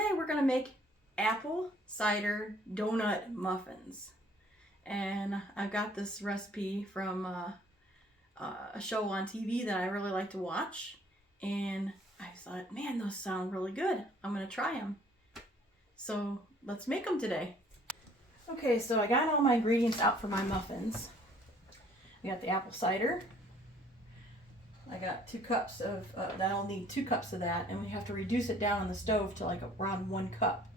today we're going to make apple cider donut muffins. And I got this recipe from a show on TV that I really like to watch. And I thought, man, those sound really good. I'm going to try them. So let's make them today. Okay, so I got all my ingredients out for my muffins. I got the apple cider. I got 2 cups of, that'll need 2 cups of that, and we have to reduce it down on the stove to like around 1 cup.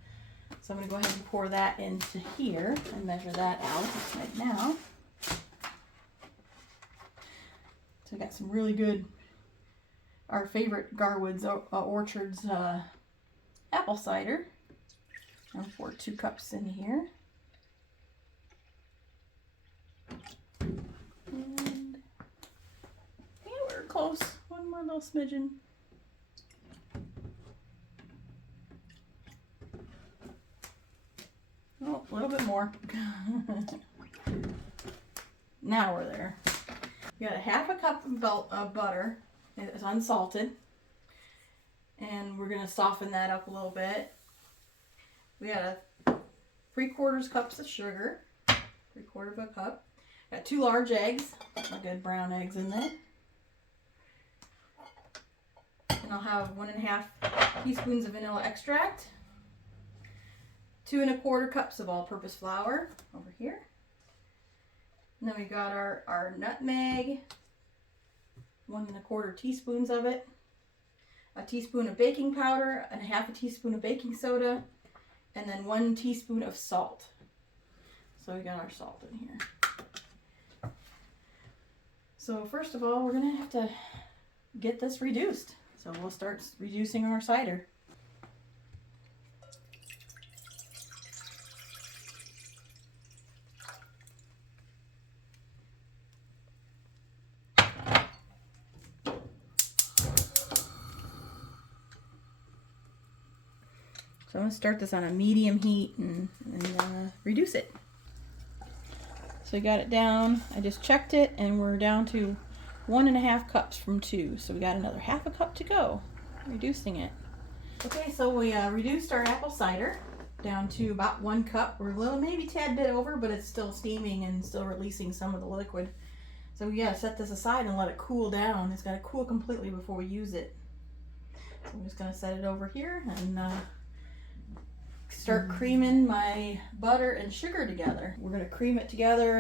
So I'm going to go ahead and pour that into here and measure that out right now. So I got some really good, our favorite Garwood's Orchard's apple cider. I'll pour 2 cups in here. And yeah, we're close. One more little smidgen. Oh, a little bit more. Now we're there. We got a 1/2 cup of butter. It's unsalted. And we're going to soften that up a little bit. We got 3/4 cups of sugar. 3/4 of a cup. Got 2 large eggs. Good brown eggs in there. And I'll have 1½ teaspoons of vanilla extract. 2 1/4 cups of all-purpose flour over here. And then we got our nutmeg, 1 1/4 teaspoons of it, a teaspoon of baking powder, and 1/2 teaspoon of baking soda, and then 1 teaspoon of salt. So we got our salt in here. So first of all, we're going to have to get this reduced. So we'll start reducing our cider. So I'm going to start this on a medium heat and reduce it. So I got it down. I just checked it and we're down to 1 1/2 cups from 2. So we got another 1/2 cup to go, reducing it. Okay, so we reduced our apple cider down to about 1 cup. We're a little, maybe tad bit over, but it's still steaming and still releasing some of the liquid. So we gotta set this aside and let it cool down. It's gotta cool completely before we use it. So I'm just gonna set it over here and start creaming my butter and sugar together. We're going to cream it together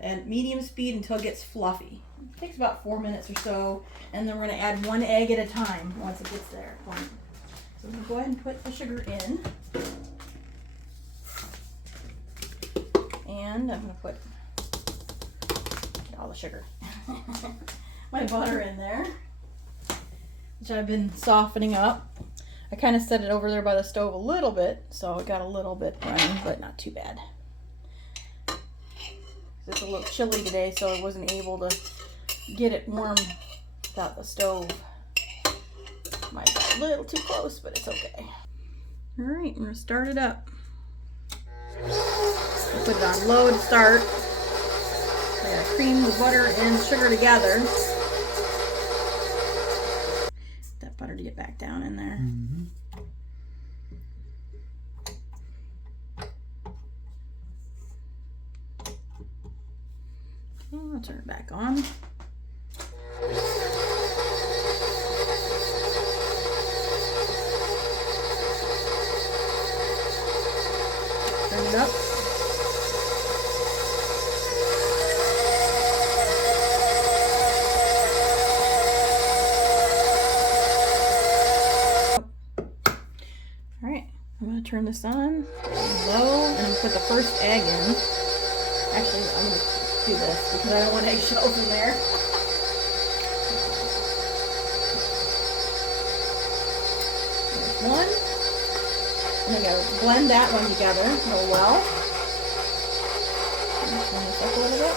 at medium speed until it gets fluffy. It takes about 4 minutes or so, and then we're going to add 1 egg at a time once it gets there. So we're going to go ahead and put the sugar in. And I'm going to put all the sugar. My butter in there, which I've been softening up. I kind of set it over there by the stove a little bit, so it got a little bit running, but not too bad. It's a little chilly today, so I wasn't able to get it warm without the stove. Might be a little too close, but it's okay. All right, I'm gonna start it up. I'll put it on low to start. I gotta cream the butter and sugar together. Butter to get back down in there. Okay, I'll turn it back on. Turn it up. Turn this on low and put the first egg in. Actually, I'm going to do this because I don't want eggshells in there. There's 1. And I got to blend that one together real well. Turn this up a little bit.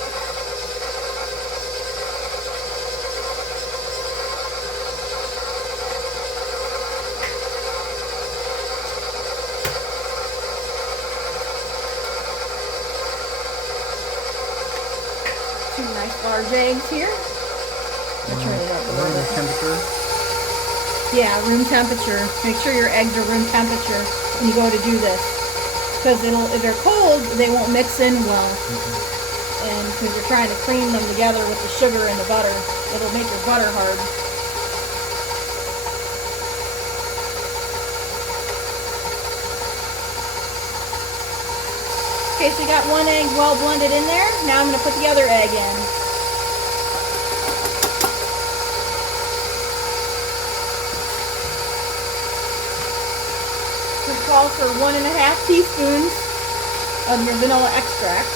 Nice large eggs here. I'll turn it up a little bit. Temperature. Yeah, room temperature. Make sure your eggs are room temperature when you go to do this. Because if they're cold, they won't mix in well. And because you're trying to cream them together with the sugar and the butter, it'll make your butter hard. Okay, so you got one egg well blended in there. Now I'm going to put the other egg in. This calls for 1.5 teaspoons of your vanilla extract.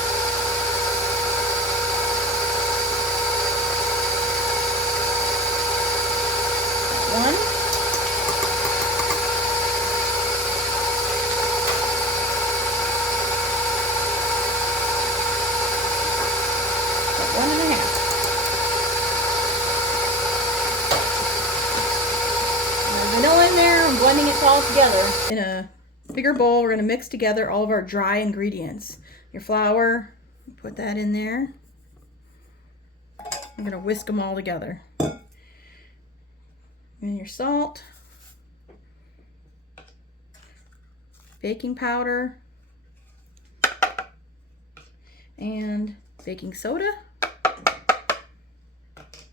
One. One and a half. Vanilla in there. I'm blending it all together. In a bigger bowl, we're going to mix together all of our dry ingredients. Your flour, put that in there. I'm going to whisk them all together. And your salt, baking powder, and baking soda,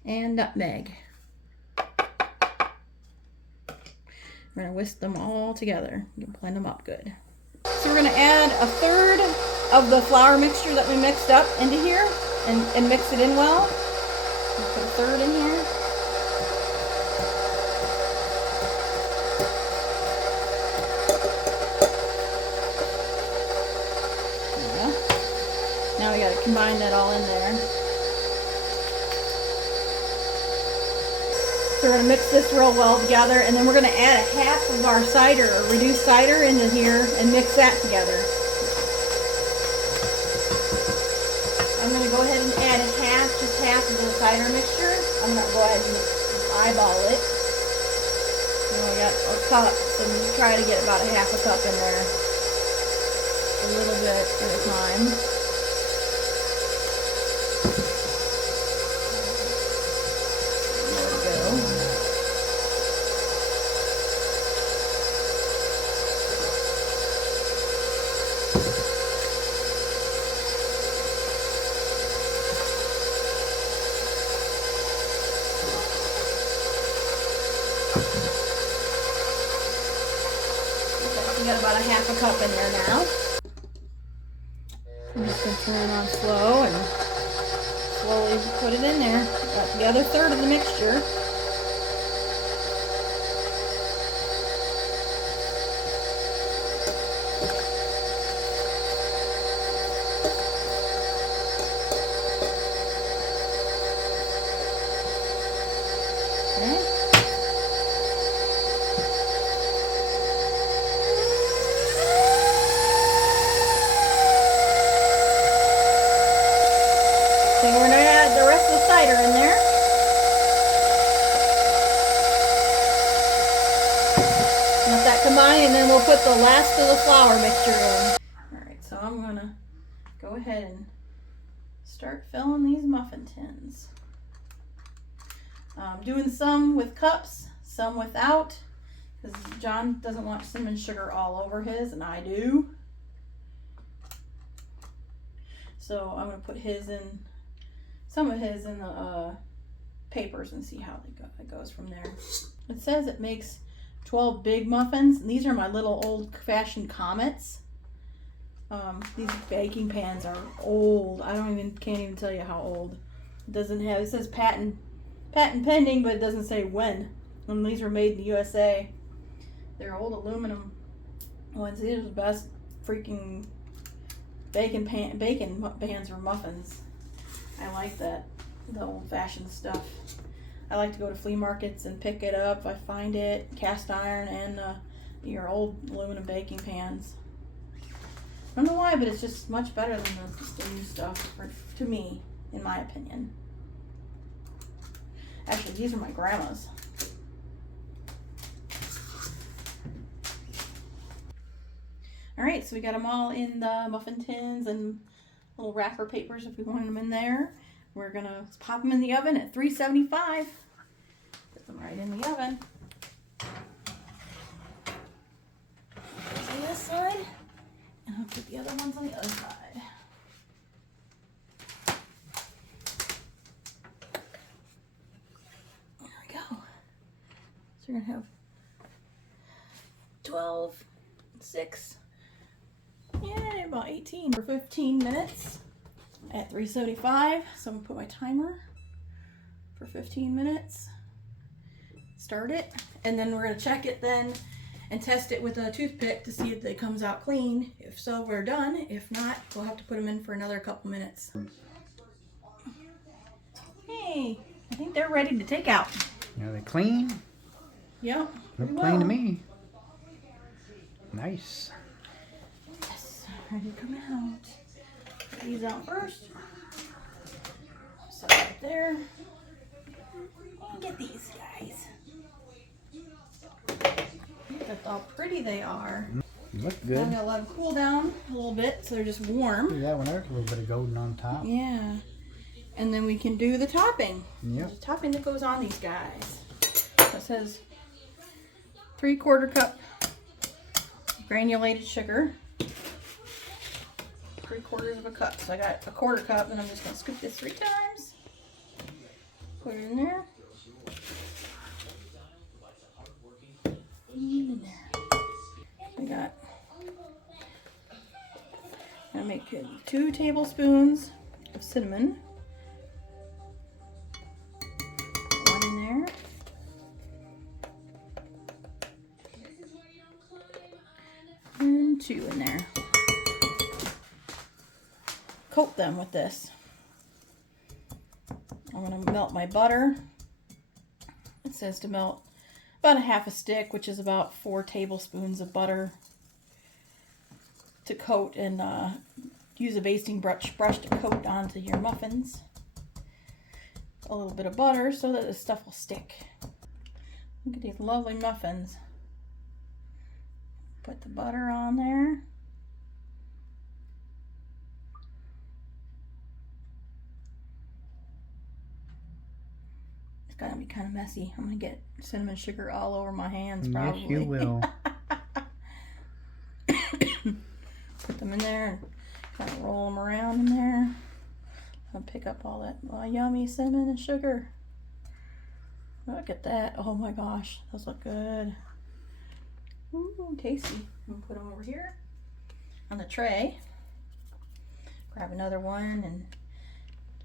and nutmeg. We're going to whisk them all together. You can blend them up good. So we're going to add 1/3 of the flour mixture that we mixed up into here and mix it in well. We'll put 1/3 in here. There we go. Now we got to combine that all in there. So we're going to mix this real well together, and then we're going to add 1/2 of our cider, or reduced cider, into here and mix that together. I'm going to go ahead and add just half of the cider mixture. I'm going to go ahead and eyeball it. I got a cup, so you try to get about 1/2 cup in there. A little bit at a time. You got about 1/2 cup in there now. I'm just going to turn it on slow and slowly put it in there. Got the other 1/3 of the mixture. Okay. So we're going to add the rest of the cider in there. Let that combine, and then we'll put the last of the flour mixture in. Alright, so I'm going to go ahead and start filling these muffin tins. I'm doing some with cups, some without, because John doesn't want cinnamon sugar all over his, and I do. So I'm going to put some of his in the papers and see how it goes from there. It says it makes 12 big muffins, and these are my little old-fashioned Comets. These baking pans are old. Can't even tell you how old. It says patent pending, but it doesn't say when. And these were made in the USA. They're old aluminum ones. These are the best freaking bacon pans for muffins. I like that, the old-fashioned stuff. I like to go to flea markets and pick it up. I find it, cast iron and your old aluminum baking pans. I don't know why, but it's just much better than the new stuff, to me, in my opinion. Actually, these are my grandma's. Alright, so we got them all in the muffin tins and little wrapper papers if we wanted them in there. We're gonna pop them in the oven at 375. Put them right in the oven. Put the other ones on the other side. There we go. So we're gonna have 12, 6, yeah, about 18 for 15 minutes at 375. So I'm gonna put my timer for 15 minutes. Start it, and then we're gonna check it then and test it with a toothpick to see if it comes out clean. If so, we're done. If not, we'll have to put them in for another couple minutes. Hey, I think they're ready to take out. Are they clean? Yep. Look clean to me. Nice. Yes, ready to come out. Put these out first. So right there. And get these guys. Look at how pretty they are. Look good. I'm gonna let them cool down a little bit so they're just warm. Yeah, when there's a little bit of golden on top. Yeah. And then we can do the topping. Yep. The topping that goes on these guys. It says 3/4 cup granulated sugar. 3/4 of a cup. So I got a 1/4 cup, and I'm just gonna scoop this 3 times. Put it in there. In there. I got. I make 2 tablespoons of cinnamon. One in there. And 2 in there. Coat them with this. I'm going to melt my butter. It says to melt about 1/2 stick, which is about 4 tablespoons of butter, to coat, and use a basting brush to coat onto your muffins. A little bit of butter so that the stuff will stick. Look at these lovely muffins. Put the butter on there. It's gonna be kind of messy. I'm gonna get cinnamon sugar all over my hands probably. Yes, you will. Put them in there and kind of roll them around in there. I'll pick up all that yummy cinnamon and sugar. Look at that. Oh my gosh, those look good. Ooh, tasty. I'm gonna put them over here on the tray. Grab another one and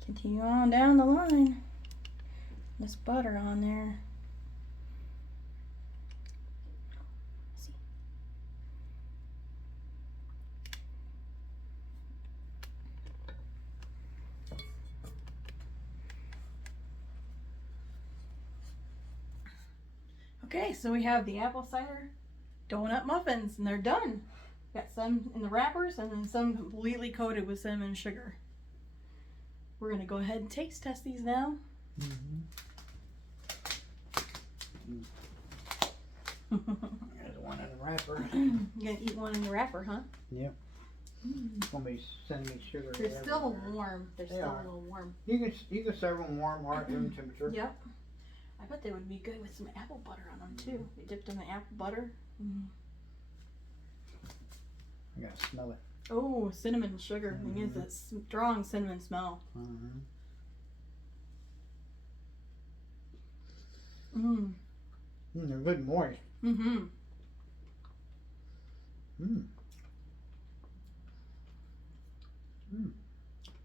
continue on down the line. This butter on there. See. Okay, so we have the apple cider donut muffins, and they're done. Got some in the wrappers and then some completely coated with cinnamon and sugar. We're gonna go ahead and taste test these now. There's one in the wrapper. You're gonna eat one in the wrapper, huh? Yep. It's gonna be sending me sugar. They're still warm. They're They still are. a little warm. You can serve them warm, hard room temperature. Yep. I bet they would be good with some apple butter on them too. They dipped them in apple butter. I gotta smell it. Oh, cinnamon and sugar. It gives that strong cinnamon smell. They're good and moist.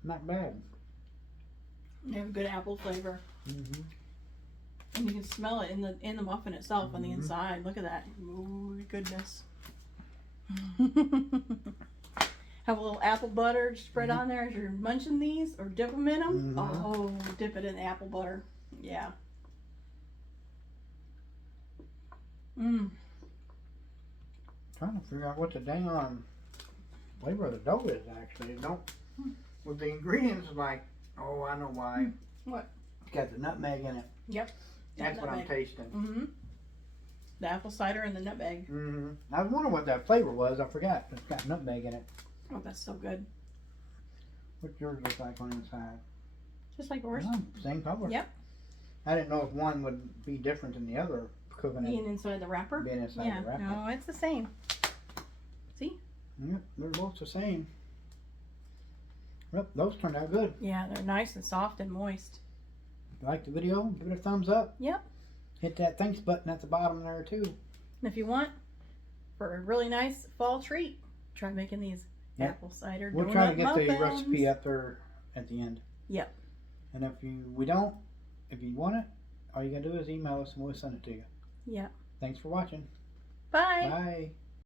Not bad. They have a good apple flavor. And you can smell it in the muffin itself on the inside. Look at that. Ooh, goodness. Have a little apple butter spread on there as you're munching these, or dip them in them. Oh, dip it in the apple butter. Yeah. Trying to figure out what the dang on flavor of the dough is actually. It don't with the ingredients like, oh, I know why. What? It's got the nutmeg in it. Yep. That's what I'm tasting. The apple cider and the nutmeg. I was wondering what that flavor was. I forgot. It's got nutmeg in it. Oh, that's so good. What's yours look like on the inside? Just like yours. Oh, same color. Yep. I didn't know if one would be different than the other cooking it. Being inside the wrapper? Being inside Yeah. the wrapper. No, it's the same. See? Yep, they're both the same. Yep, those turned out good. Yeah, they're nice and soft and moist. If you like the video, give it a thumbs up. Yep. Hit that thanks button at the bottom there too. And if you want, for a really nice fall treat, try making these apple cider donut muffins. We'll try to get the recipe up there at the end. Yep. And if you want it, all you gotta do is email us and we'll send it to you. Yep. Thanks for watching. Bye. Bye.